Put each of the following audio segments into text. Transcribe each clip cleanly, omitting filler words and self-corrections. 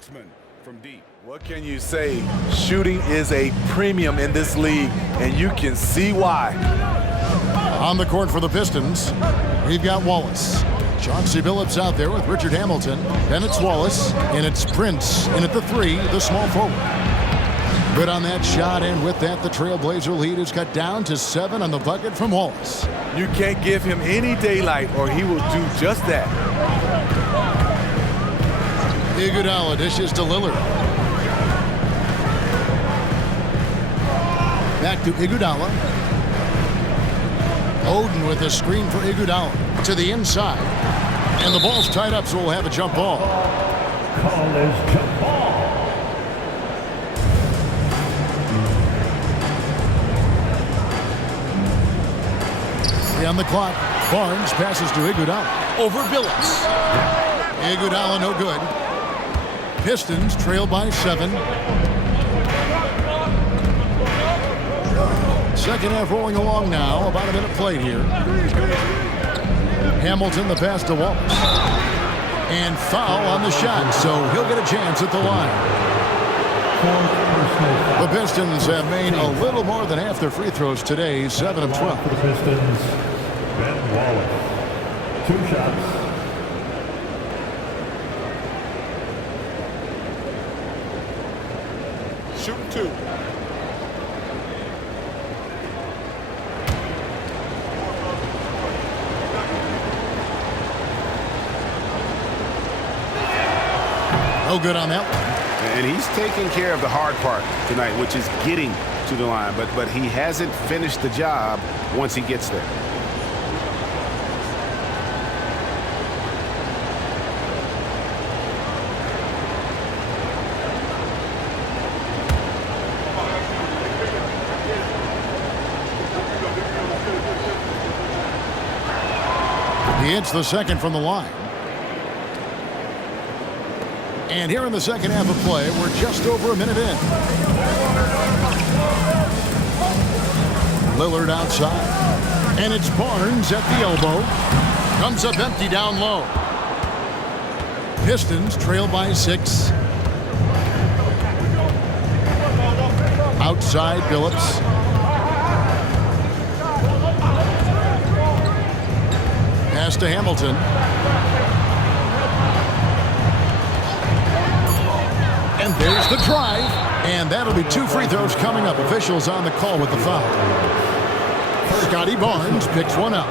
marksman from deep. What can you say? Shooting is a premium in this league, and you can see why. On the court for the Pistons, we've got Wallace. Chauncey Billups out there with Richard Hamilton. Then it's Wallace, and it's Prince in at the 3, the small forward. Good on that shot, and with that, the Trailblazer lead is cut down to 7 on the bucket from Wallace. You can't give him any daylight, or he will do just that. Iguodala dishes to Lillard. Back to Iguodala. Oden with a screen for Iguodala to the inside. And the ball's tied up, so we'll have a jump ball. Call is jump ball. On the clock, Barnes passes to Iguodala. Over Billups. Iguodala no good. Pistons trail by 7. Second half rolling along now. About a minute played here. Hamilton the pass to Wallace. And foul on the shot, so he'll get a chance at the line. The Pistons have made a little more than half their free throws today, 7 of 12. For the Pistons, Wallace. 2 shots. Shooting 2. No good on that one. And he's taking care of the hard part tonight, which is getting to the line. But he hasn't finished the job once he gets there. He hits the second from the line. And here in the second half of play, we're just over a minute in. Lillard outside. And it's Barnes at the elbow. Comes up empty down low. Pistons trail by 6. Outside Billups. Pass to Hamilton. And there's the drive. And that'll be 2 free throws coming up. Officials on the call with the foul. Scotty Barnes picks one up.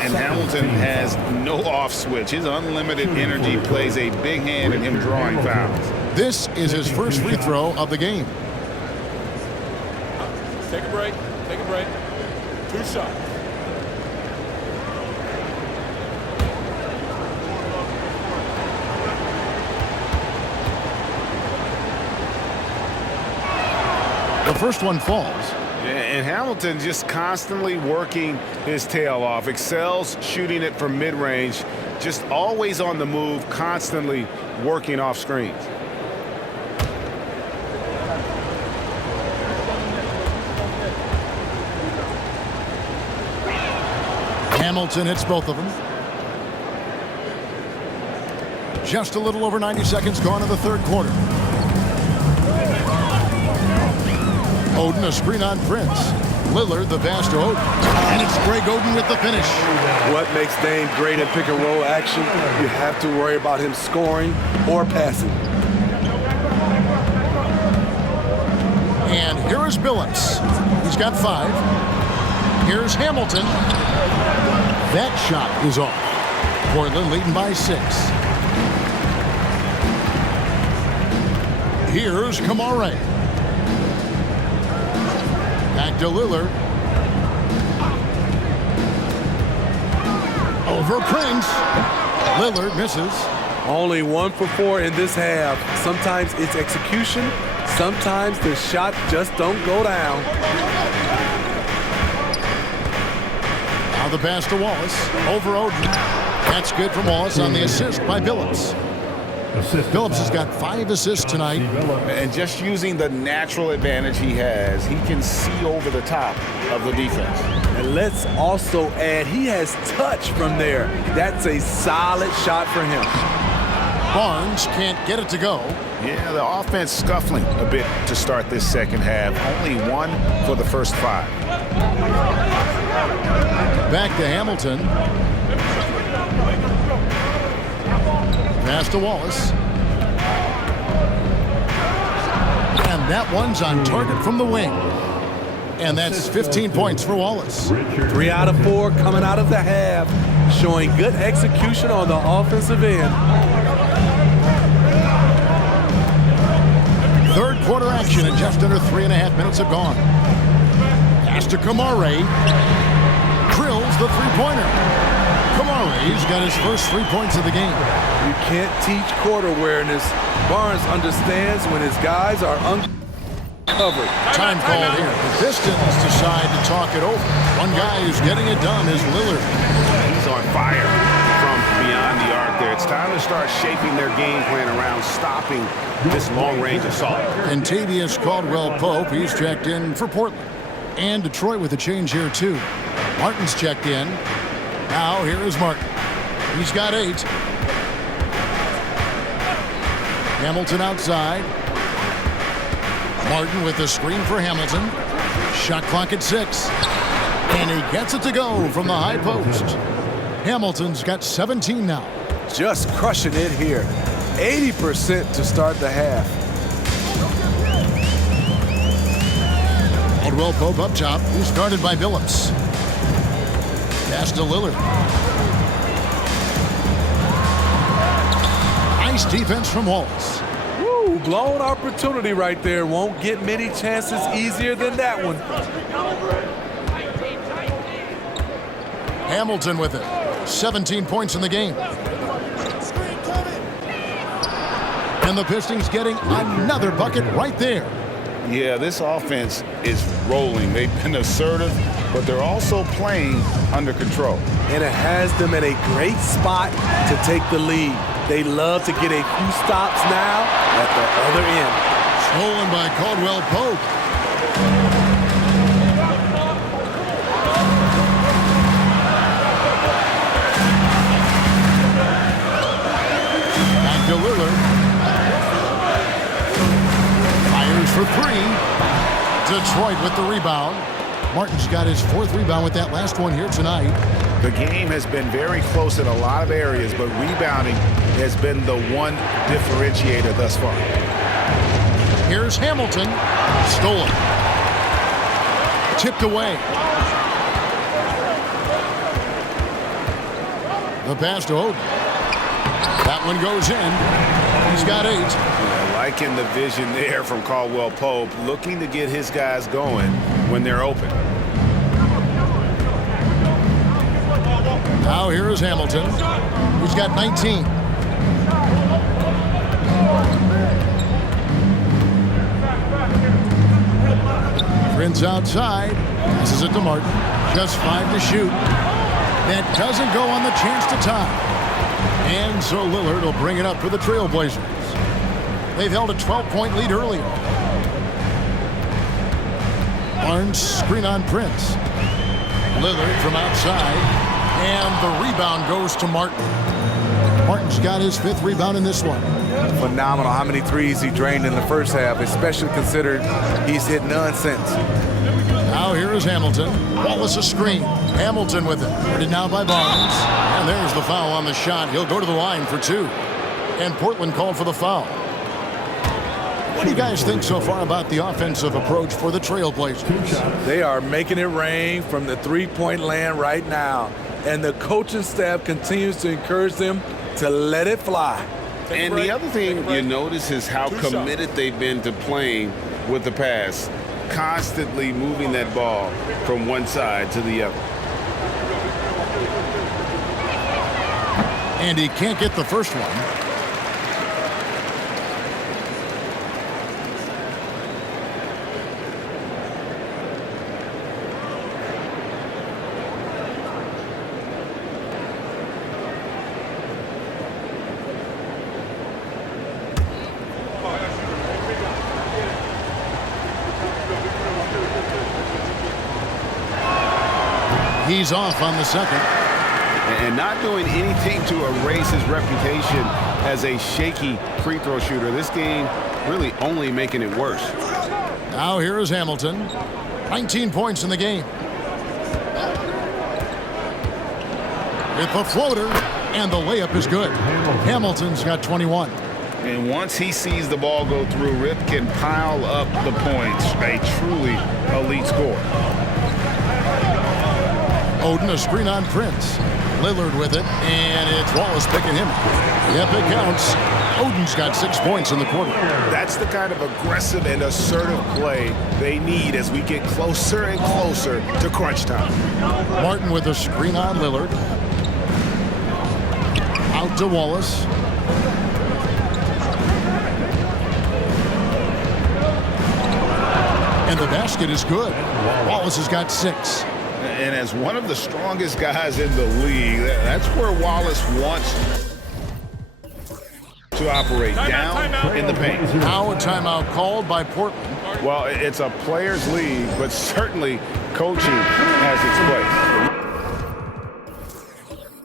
And Hamilton has no off switch. His unlimited energy plays a big hand in him drawing fouls. This is his first free throw of the game. Take a break. Take a break. 2 shots. The first one falls. And Hamilton just constantly working his tail off. Excels shooting it from mid-range. Just always on the move, constantly working off screens. Hamilton hits both of them. Just a little over 90 seconds gone in the third quarter. Oden a screen on Prince. Lillard the pass to Oden. And it's Greg Oden with the finish. What makes Dame great at pick and roll action? You have to worry about him scoring or passing. And here is Billups. He's got 5. Here's Hamilton. That shot is off. Portland leading by 6. Here's Kamare. Back to Lillard. Over Prince. Lillard misses. Only 1 for 4 in this half. Sometimes it's execution. Sometimes the shot just don't go down. Now the pass to Wallace. Over Oden. That's good from Wallace on the assist by Billups. Billups has got 5 assists tonight. And just using the natural advantage he has, he can see over the top of the defense. And let's also add, he has touch from there. That's a solid shot for him. Barnes can't get it to go. Yeah, the offense scuffling a bit to start this second half. Only 1 for the first 5. Back to Hamilton. Pass to Wallace. And that one's on target from the wing. And that's 15 points for Wallace. 3 out of 4 coming out of the half, showing good execution on the offensive end. Third quarter action, and just under 3.5 minutes have gone. Pass to Kamare. Drills the three-pointer. Kamare's got his first 3 points of the game. You can't teach court awareness. Barnes understands when his guys are uncovered. Time called here. The Pistons decide to talk it over. One guy who's getting it done is Lillard. He's on fire from beyond the arc there. It's time to start shaping their game plan around stopping this long-range assault. And Tavius Caldwell-Pope, he's checked in for Portland. And Detroit with a change here, too. Martin's checked in. Now, here is Martin. He's got 8. Hamilton outside. Martin with the screen for Hamilton. Shot clock at 6. And he gets it to go from the high post. Hamilton's got 17 now. Just crushing it here. 80% to start the half. Caldwell-Pope up top. He's guarded by Billups. Pass to Lillard. Nice defense from Wallace. Woo, blown opportunity right there. Won't get many chances easier than that one. Hamilton with it. 17 points in the game. And the Pistons getting another bucket right there. Yeah, this offense is rolling. They've been assertive, but they're also playing under control. And it has them in a great spot to take the lead. They love to get a few stops now at the other end. Stolen by Caldwell-Pope. Back to Lillard. Fires for 3. Detroit with the rebound. Martin's got his 4th rebound with that last one here tonight. The game has been very close in a lot of areas, but rebounding has been the one differentiator thus far. Here's Hamilton. Stolen. Tipped away. The pass to Oden. That one goes in. He's got 8. Yeah, liking the vision there from Caldwell-Pope, looking to get his guys going when they're open. Now here is Hamilton. He's got 19. Prince outside. Passes it to Martin. Just 5 to shoot. That doesn't go on the chance to tie. And so Lillard will bring it up for the Trailblazers. They've held a 12-point lead earlier. Barnes screen on Prince. Lillard from outside. And the rebound goes to Martin. Martin's got his 5th rebound in this one. Phenomenal how many threes he drained in the first half, especially considered he's hit none since. Now here is Hamilton. Wallace a screen. Hamilton with it. Guarded now by Barnes. And there's the foul on the shot. He'll go to the line for 2. And Portland called for the foul. What do you guys think so far about the offensive approach for the Trailblazers? They are making it rain from the three-point land right now. And the coaching staff continues to encourage them to let it fly. And the other thing you notice is how committed they've been to playing with the pass, constantly moving that ball from one side to the other. And he can't get the first one. He's off on the second. And not doing anything to erase his reputation as a shaky free throw shooter. This game really only making it worse. Now here is Hamilton. 19 points in the game. With the floater, and the layup is good. Hamilton's got 21. And once he sees the ball go through, Rip can pile up the points. A truly elite score. Oden, a screen on Prince. Lillard with it, and it's Wallace picking him. Yep, it counts. Oden's got 6 points in the quarter. That's the kind of aggressive and assertive play they need as we get closer and closer to crunch time. Martin with a screen on Lillard. Out to Wallace. And the basket is good. Wallace has got 6. And as one of the strongest guys in the league, that's where Wallace wants to operate, down in the paint. Now a timeout called by Portland. Well, it's a players' league, but certainly coaching has its place.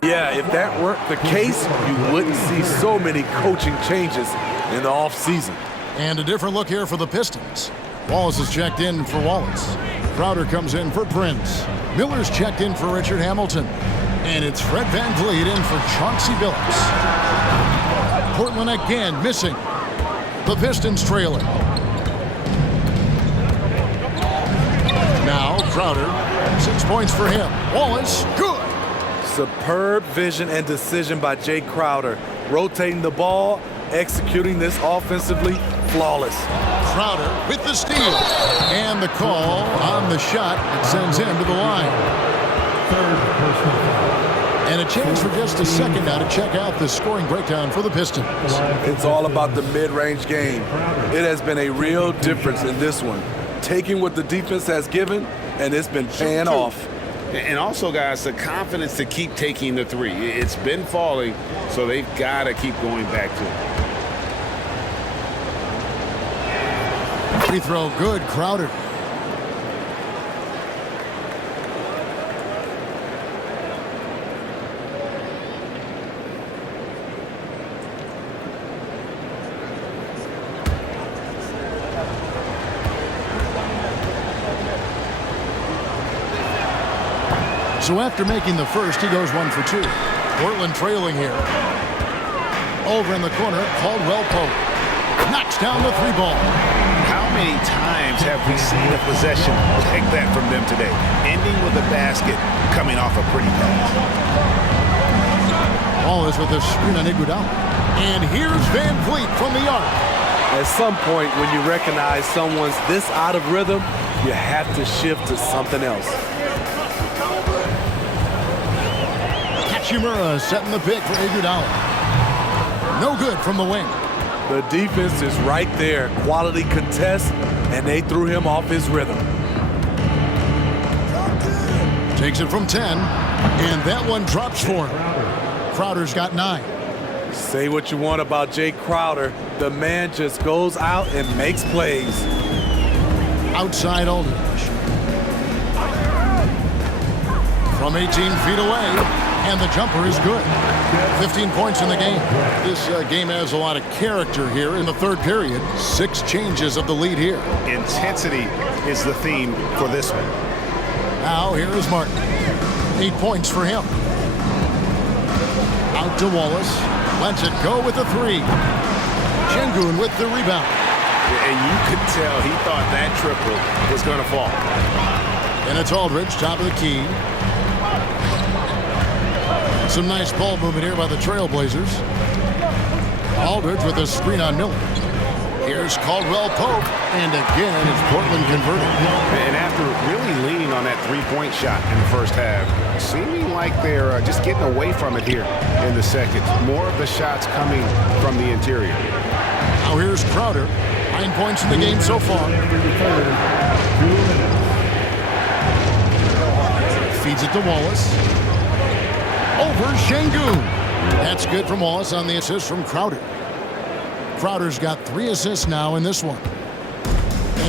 Yeah, if that weren't the case, you wouldn't see so many coaching changes in the offseason. And a different look here for the Pistons. Wallace is checked in for Wallace. Crowder comes in for Prince. Miller's checked in for Richard Hamilton. And it's Fred VanVleet in for Chauncey Billups. Portland again missing. The Pistons trailing. Now Crowder, 6 points for him. Wallace, good. Superb vision and decision by Jay Crowder. Rotating the ball, executing this offensively, flawless. Crowder with the steal. And the call on the shot that sends him to the line. And a chance for just a second now to check out the scoring breakdown for the Pistons. It's all about the mid-range game. It has been a real difference in this one. Taking what the defense has given, and it's been paying off. And also, guys, the confidence to keep taking the three. It's been falling, so they've got to keep going back to it. Free throw good, Crowder. So after making the first, he goes 1 for 2. Portland trailing here. Over in the corner, Caldwell Pope knocks down the 3 ball. How many times have we seen a possession like that from them today? Ending with a basket, coming off a pretty pass. Wallace with a screen on Iguodala. And here's VanVleet from the arc. At some point, when you recognize someone's this out of rhythm, you have to shift to something else. Hachimura setting the pick for Iguodala. No good from the wing. The defense is right there. Quality contest, and they threw him off his rhythm. Takes it from 10, and that one drops for him. Crowder's got 9. Say what you want about Jay Crowder. The man just goes out and makes plays. Outside Aldridge. From 18 feet away. And the jumper is good. 15 points in the game. This game has a lot of character here in the third period. 6 changes of the lead here. Intensity is the theme for this one. Now here is Martin. 8 points for him. Out to Wallace. Lets it go with the 3. Şengün with the rebound. And you could tell he thought that triple was going to fall. And it's Aldridge, top of the key. Some nice ball movement here by the Trailblazers. Aldridge with a screen on Miller. Here's Caldwell Pope. And again, it's Portland converted. And after really leaning on that three-point shot in the first half, seeming like they're just getting away from it here in the second. More of the shots coming from the interior. Now here's Crowder. 9 points in the game so far. Feeds it to Wallace. Over Şengün. That's good from Wallace on the assist from Crowder. Crowder's got 3 assists now in this one.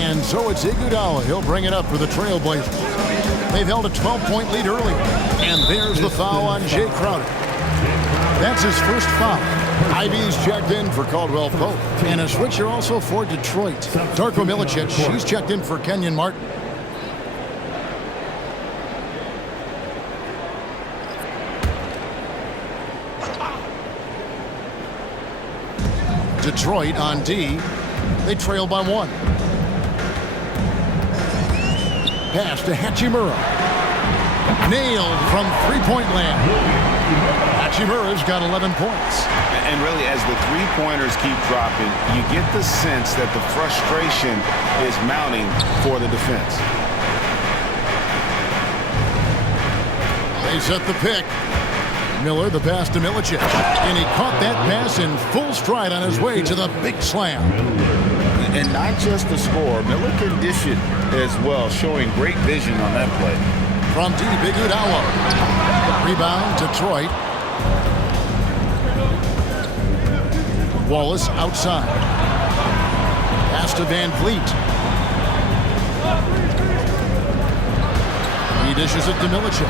And so it's Iguodala. He'll bring it up for the Trailblazers. They've held a 12-point lead early. And there's the foul on Jay Crowder. That's his first foul. Ivy's checked in for Caldwell Pope. And a switcher also for Detroit. Darko Milicic, she's checked in for Kenyon Martin. Detroit on D. They trail by 1. Pass to Hachimura. Nailed from three-point land. Hachimura's got 11 points. And really, as the three-pointers keep dropping, you get the sense that the frustration is mounting for the defense. They set the pick. Miller, the pass to Milicic. And he caught that pass in full stride on his way to the big slam. And not just the score, Miller can dish it as well, showing great vision on that play. From D, Big Iguodala. Rebound, Detroit. Wallace outside. Pass to Van Vliet. He dishes it to Milicic.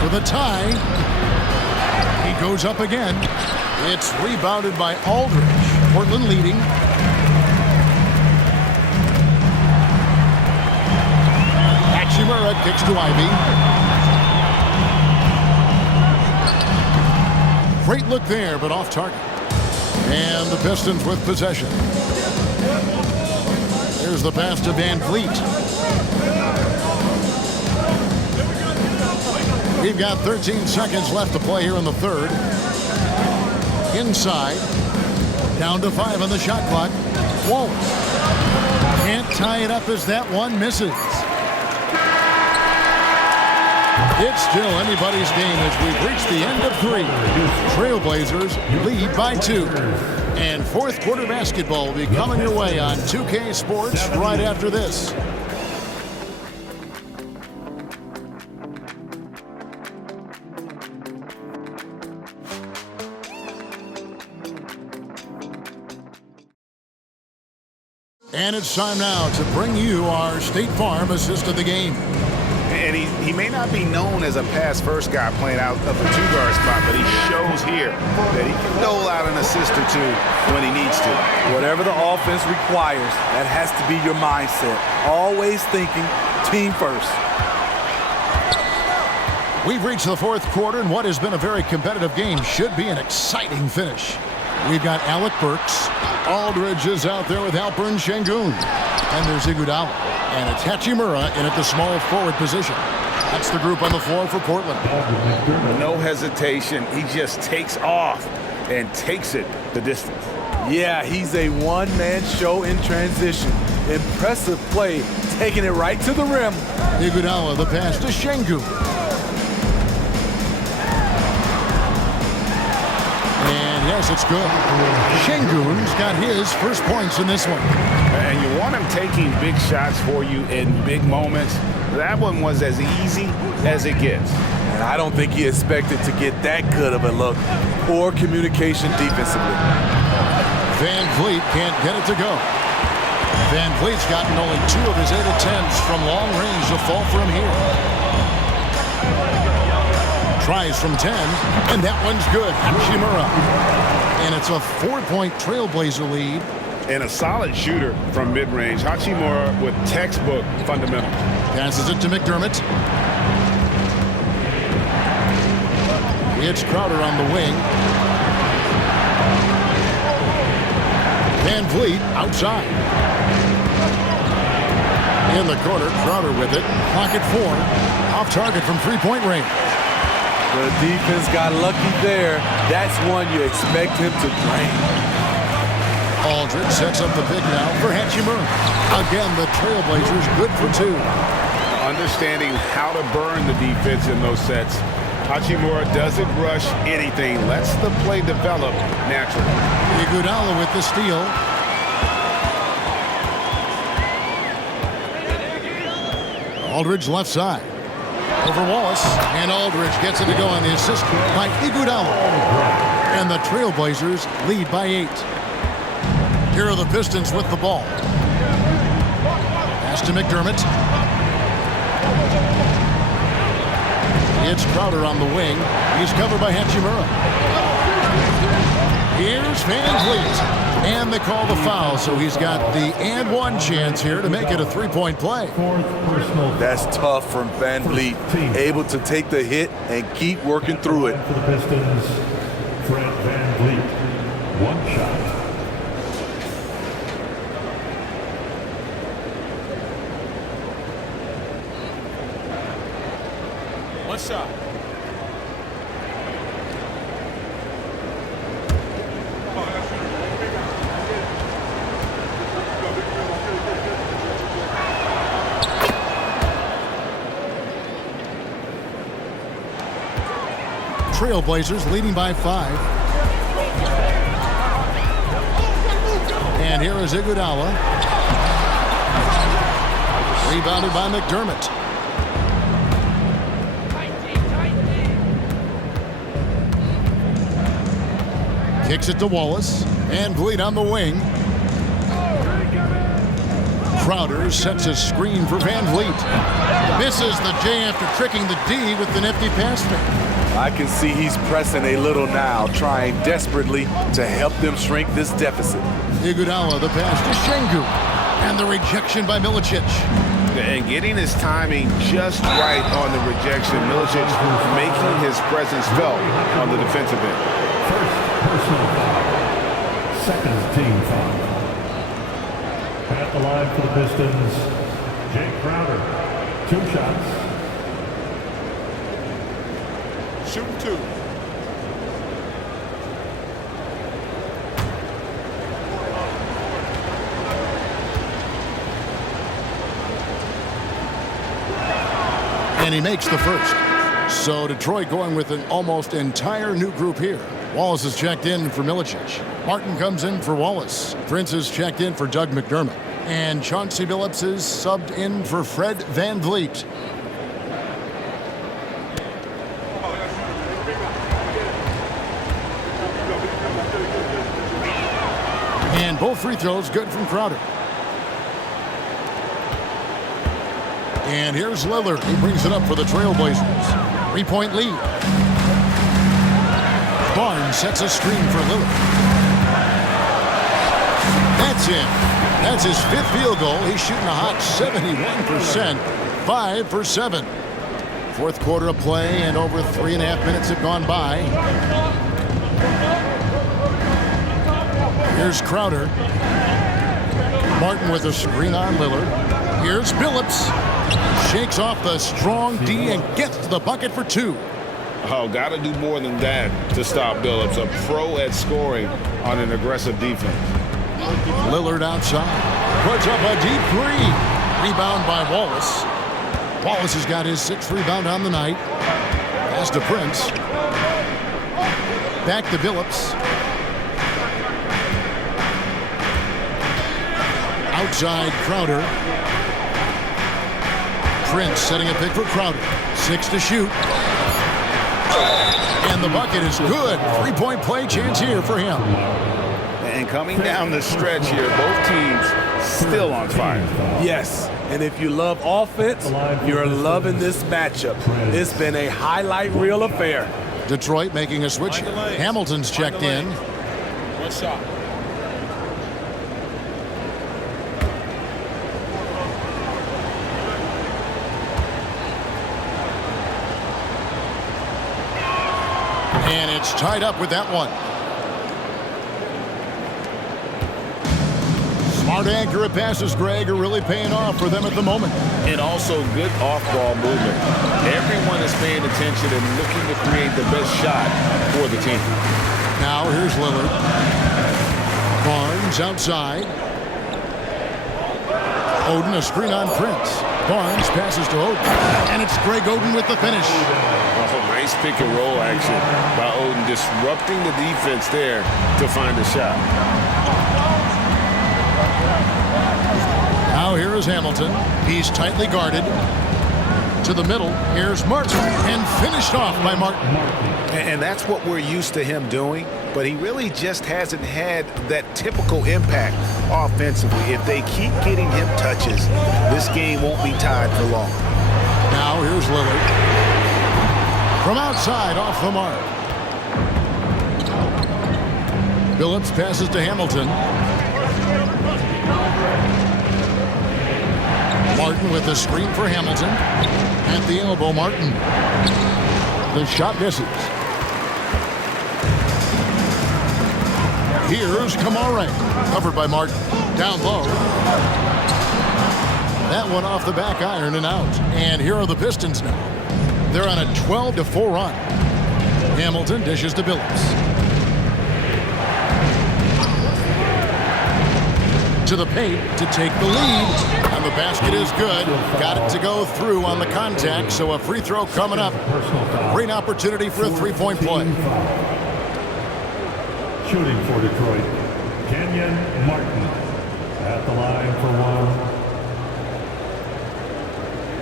For the tie. He goes up again. It's rebounded by Aldridge. Portland leading. Hachimura kicks to Ivy. Great look there, but off target. And the Pistons with possession. There's the pass to Van Vliet. We've got 13 seconds left to play here in the third. Inside. Down to 5 on the shot clock. Wallace. Can't tie it up as that one misses. It's still anybody's game as we've reached the end of 3. Trailblazers lead by 2. And fourth quarter basketball will be coming your way on 2K Sports right after this. And it's time now to bring you our State Farm assist of the game. And he may not be known as a pass-first guy playing out of the two-guard spot, but he shows here that he can dole out an assist or two when he needs to. Whatever the offense requires, that has to be your mindset. Always thinking team first. We've reached the fourth quarter, and what has been a very competitive game should be an exciting finish. We've got Alec Burks. Aldridge is out there with Alperen Şengün. And there's Iguodala. And it's Hachimura in at the small forward position. That's the group on the floor for Portland. No hesitation. He just takes off and takes it the distance. Yeah, he's a one-man show in transition. Impressive play, taking it right to the rim. Iguodala, the pass to Şengün. And yes, it's good. Şengün's got his first points in this one. And you want him taking big shots for you in big moments. That one was as easy as it gets. And I don't think he expected to get that good of a look. Poor communication defensively. Van Vliet can't get it to go. Van Vliet's gotten only 2 of his 8 attempts from long range to fall from here. Tries from 10, and that one's good. Hachimura. And it's a 4-point Trailblazer lead. And a solid shooter from mid-range. Hachimura with textbook fundamentals. Passes it to McDermott. It's Crowder on the wing. Van Vliet outside. In the corner, Crowder with it. Pocket 4. Off target from three-point range. The defense got lucky there. That's one you expect him to drain. Aldridge sets up the pick now for Hachimura. Again, the Trailblazers good for 2. Understanding how to burn the defense in those sets. Hachimura doesn't rush anything. Lets the play develop naturally. Iguodala with the steal. Aldridge left side. Over Wallace. And Aldridge gets it to go on the assist by Iguodala. And the Trailblazers lead by 8. Here are the Pistons with the ball. Pass to McDermott. It's Crowder on the wing. He's covered by Hachimura. Here's Van Vliet. And they call the foul, so he's got the and one chance here to make it a three-point play. Fourth personal. That's tough from Van Vliet. Able to take the hit and keep working through it. For the Pistons, Fred Van Vliet. One shot. One shot. Trailblazers leading by 5. And here is Iguodala. Rebounded by McDermott. Kicks it to Wallace. And Vliet on the wing. Crowder sets a screen for Van Vliet. Misses the J after tricking the D with the nifty pass fake. I can see he's pressing a little now, trying desperately to help them shrink this deficit. Iguodala, the pass to Şengün. And the rejection by Milicic. And getting his timing just right on the rejection. Milicic making his presence felt on the defensive end. First personal foul. Second team foul. At the line for the Pistons, Jay Crowder. 2 shots. Shoot 2. And he makes the first. So Detroit going with an almost entire new group here. Wallace is checked in for Milicic. Martin comes in for Wallace. Prince is checked in for Doug McDermott. And Chauncey Billups is subbed in for Fred Van Vliet. And both free throws good from Crowder. And here's Lillard. He brings it up for the Trailblazers. 3-point lead. Barnes sets a screen for Lillard. That's in. That's his 5th field goal. He's shooting a hot 71%. 5 for 7. Fourth quarter of play, and over 3.5 minutes have gone by. Here's Crowder. Martin with a screen on Lillard. Here's Billups. Shakes off the strong D and gets to the bucket for 2. Oh, got to do more than that to stop Billups. A pro at scoring on an aggressive defense. Lillard outside. Puts up a deep 3. Rebound by Wallace. Wallace has got his 6th rebound on the night. Pass to Prince. Back to Billups. Outside Crowder. Prince setting a pick for Crowder. 6 to shoot. And the bucket is good. 3-point play chance here for him. And coming down the stretch here, both teams still on fire. Yes, and if you love offense, you're loving this matchup. It's been a highlight reel affair. Detroit making a switch. Hamilton's checked in. One shot. And it's tied up with that one. Smart accurate passes, Greg, are really paying off for them at the moment. And also good off-ball movement. Everyone is paying attention and looking to create the best shot for the team. Now here's Lillard. Barnes outside. Oden a screen on Prince. Barnes passes to Oden. And it's Greg Oden with the finish. Nice pick and roll action by Oden, disrupting the defense there to find a shot. Now here is Hamilton. He's tightly guarded. To the middle. Here's Martin. And finished off by Martin. And that's what we're used to him doing, but he really just hasn't had that typical impact offensively. If they keep getting him touches, this game won't be tied for long. Now here's Lillard. From outside, off the mark. Billups passes to Hamilton. Martin with the screen for Hamilton. At the elbow, Martin. The shot misses. Here's Kamara. Covered by Martin. Down low. That one off the back iron and out. And here are the Pistons now. They're on a 12-4 run. Hamilton dishes to Billups. To the paint to take the lead. And the basket is good. Got it to go through on the contact, so a free throw coming up. Great opportunity for a three-point play. Shooting for Detroit, Damian Martin at the line for one.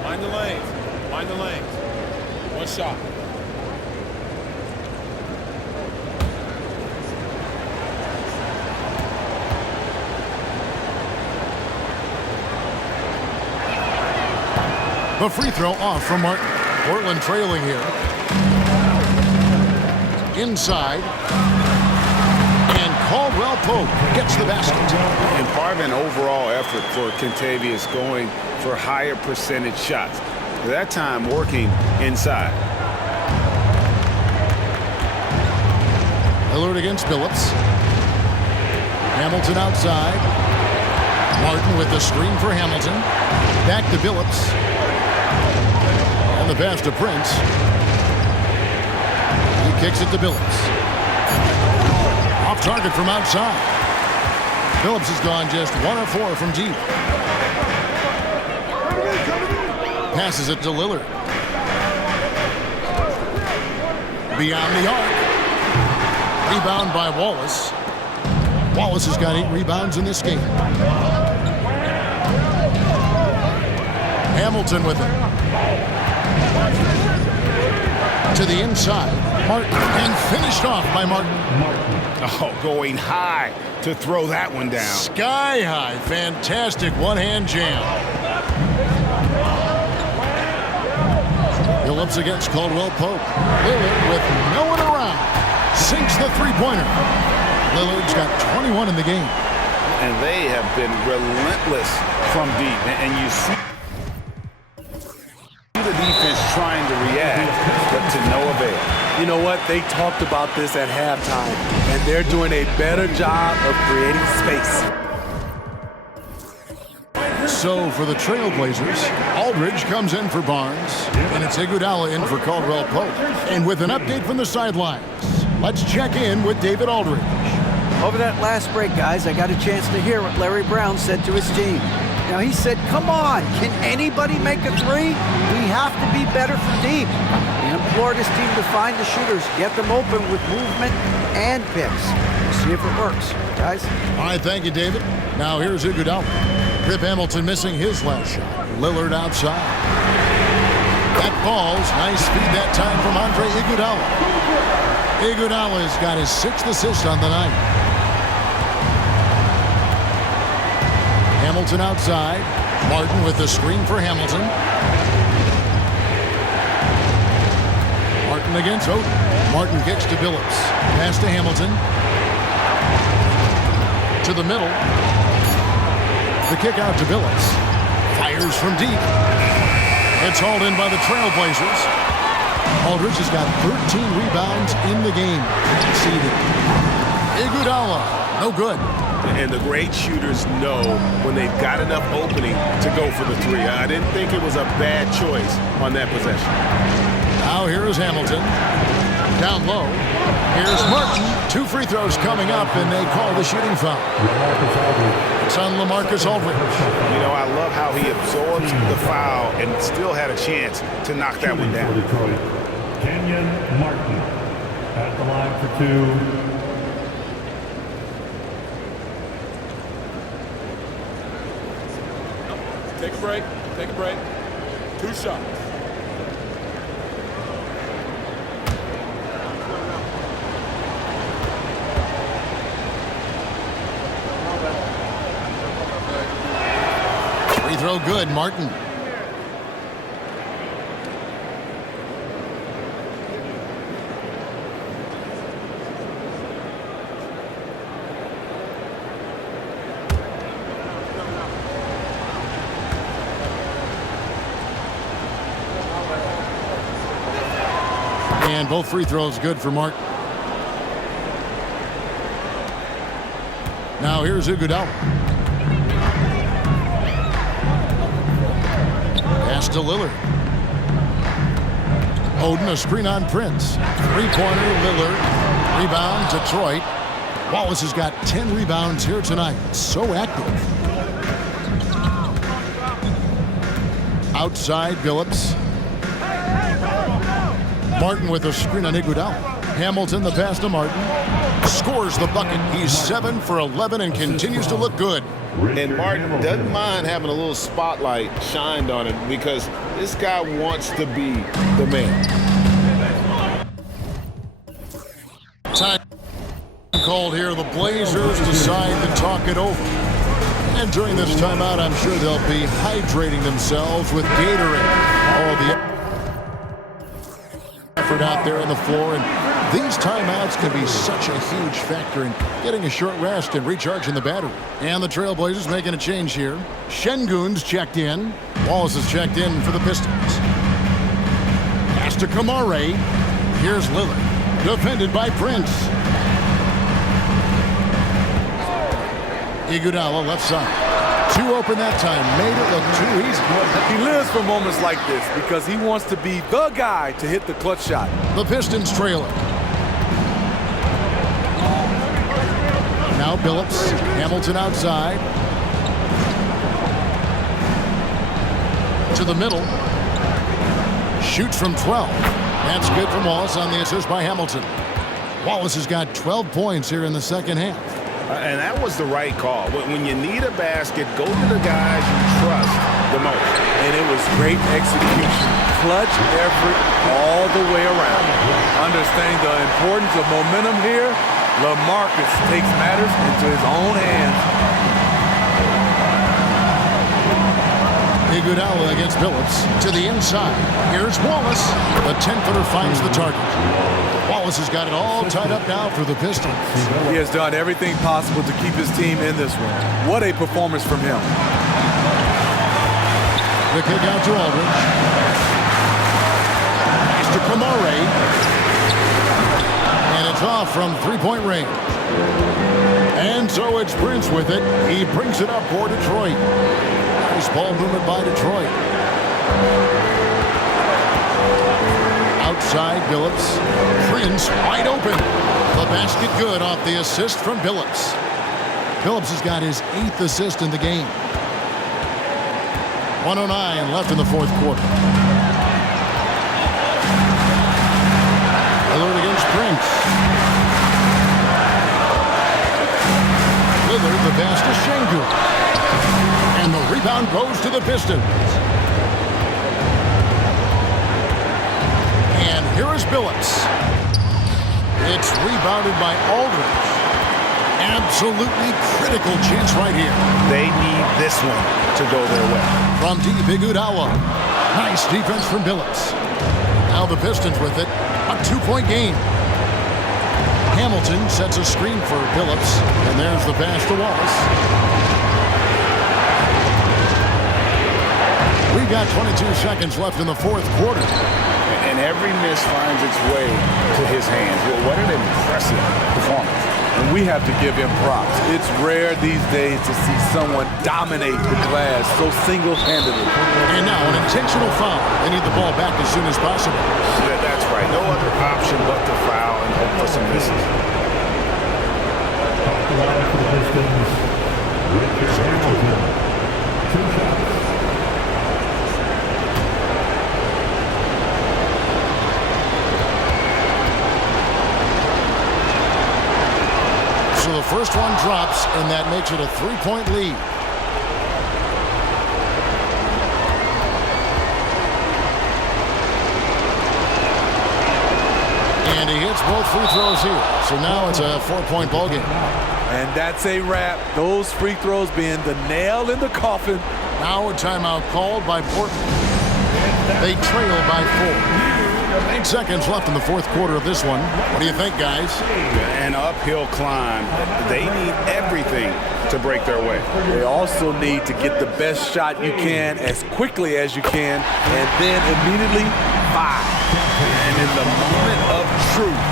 Mind the lanes. Mind the lanes. One shot. The free throw off from Martin. Portland trailing here. Inside. And Caldwell Pope gets the basket. And part of an overall effort for Kentavious going for higher percentage shots. That time working inside. Lillard against Billups. Hamilton outside. Martin with the screen for Hamilton. Back to Billups. And the pass to Prince. He kicks it to Billups. Off target from outside. Billups has gone just 1 of 4 from deep. Passes it to Lillard. Beyond the arc. Rebound by Wallace. Wallace has got 8 rebounds in this game. Hamilton with it. To the inside. Martin. And finished off by Martin. Oh, going high to throw that one down. Sky high. Fantastic one-hand jam. Billups against Caldwell Pope. Lillard with no one around. Sinks the three-pointer. Lillard's got 21 in the game. And they have been relentless from deep. And you see the defense trying to react, but to no avail. You know what? They talked about this at halftime, and they're doing a better job of creating space. So for the Trailblazers, Aldridge comes in for Barnes, and it's Iguodala in for Caldwell Pope. And with an update from the sidelines, let's check in with David Aldridge. Over that last break, guys, I got a chance to hear what Larry Brown said to his team. Now, he said, come on, can anybody make a three? We have to be better from deep. He implored his team to find the shooters, get them open with movement and picks. We'll see if it works, guys. All right, thank you, David. Now here's Iguodala. Rip Hamilton missing his last shot. Lillard outside. That falls. Nice feed that time from Andre Iguodala. Iguodala's got his 6th assist on the night. Hamilton outside. Martin with the screen for Hamilton. Martin against Oden. Martin kicks to Billups. Pass to Hamilton. To the middle. The kick out to Billups. Fires from deep. It's hauled in by the Trailblazers. Aldridge has got 13 rebounds in the game. Conceded. Iguodala, no good. And the great shooters know when they've got enough opening to go for the three. I didn't think it was a bad choice on that possession. Now here is Hamilton. Down low. Here's Martin. 2 free throws coming up, and they call the shooting foul. It's on LaMarcus Aldridge. You know, I love how he absorbs the foul and still had a chance to knock that one down. For Detroit, Damian Martin at the line for 2. Take a break. Take a break. 2 shots. Free throw good, Martin. And both free throws good for Martin. Now here's Iguodala. Pass to Lillard. Oden, a screen on Prince. Three-pointer, Lillard. Rebound, Detroit. Wallace has got 10 rebounds here tonight. So active. Outside, Billups. Martin with a screen on Iguodala. Hamilton, the pass to Martin. Scores the bucket. He's 7 for 11 and continues to look good. And Martin doesn't mind having a little spotlight shined on him because this guy wants to be the man. Time called here. The Blazers decide to talk it over. And during this timeout, I'm sure they'll be hydrating themselves with Gatorade. All the effort out there on the floor. And these timeouts can be such a huge factor in getting a short rest and recharging the battery. And the Trailblazers making a change here. Şengün's checked in. Wallace is checked in for the Pistons. Pass to Kamare. Here's Lillard. Defended by Prince. Iguodala left side. Too open that time. Made it look too easy. He lives for moments like this because he wants to be the guy to hit the clutch shot. The Pistons trailing. Now Billups. Hamilton outside. To the middle. Shoots from 12. That's good from Wallace on the assist by Hamilton. Wallace has got 12 points here in the second half. And that was the right call. When you need a basket, go to the guys you trust the most. And it was great execution. Clutch effort all the way around. Understanding the importance of momentum here, LaMarcus takes matters into his own hands. Iguodala against Billups to the inside. Here's Wallace. The 10-footer finds the target. Wallace has got it all tied up now for the Pistons. He has done everything possible to keep his team in this one. What a performance from him. The kick out to Aldridge. Pass to Kamare. And it's off from three-point range. And so it's Prince with it. He brings it up for Detroit. Nice ball movement by Detroit. Outside, Billups. Prince wide open. The basket good off the assist from Billups. Billups has got his 8th assist in the game. 1:09 left in the fourth quarter. Lillard against Prince. Lillard, the pass to Şengün. And the rebound goes to the Pistons. And here is Billups. It's rebounded by Aldridge. Absolutely critical chance right here. They need this one to go their way. From deep, Iguodala. Nice defense from Billups. Now the Pistons with it. A 2-point game. Hamilton sets a screen for Billups. And there's the pass to Wallace. We've got 22 seconds left in the fourth quarter. And every miss finds its way to his hands. Well, what an impressive performance. And we have to give him props. It's rare these days to see someone dominate the glass so single-handedly. And now an intentional foul. They need the ball back as soon as possible. That's right. No other option but to foul and hope for some misses. The line for the Pistons, Richard Hamilton. 2 shots. So the first one drops, and that makes it a 3-point lead. And he hits both free throws here. So now it's a 4-point ball game. And that's a wrap. Those free throws being the nail in the coffin. Now a timeout called by Portland. They trail by 4. 8 seconds left in the fourth quarter of this one. What do you think, guys? An uphill climb. They need everything to break their way. They also need to get the best shot you can as quickly as you can, and then immediately fire. And in the moment of truth,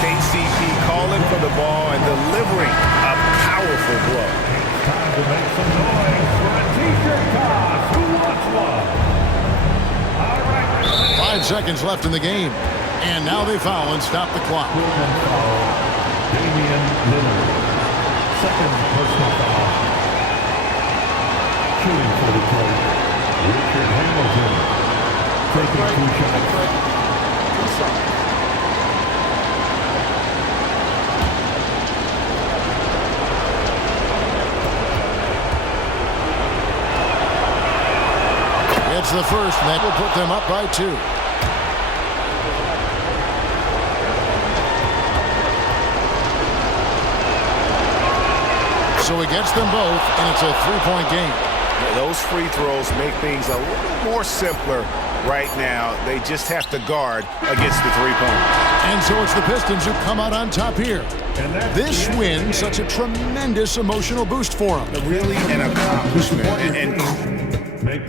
KCP calling for the ball and delivering a powerful blow. Time to make some noise for a t-shirt toss. Who wants one? All right. 5 seconds left in the game. And now they foul and stop the clock. Damian Lillard. Second personal foul. Shooting for Detroit. Richard Hamilton. Taking 2 shots. It's the first, and that will put them up by 2. So he gets them both, and it's a 3-point game. Yeah, those free throws make things a little more simpler right now. They just have to guard against the 3-point. And so it's the Pistons who come out on top here. This win, such a tremendous emotional boost for them. Really an accomplishment. And Make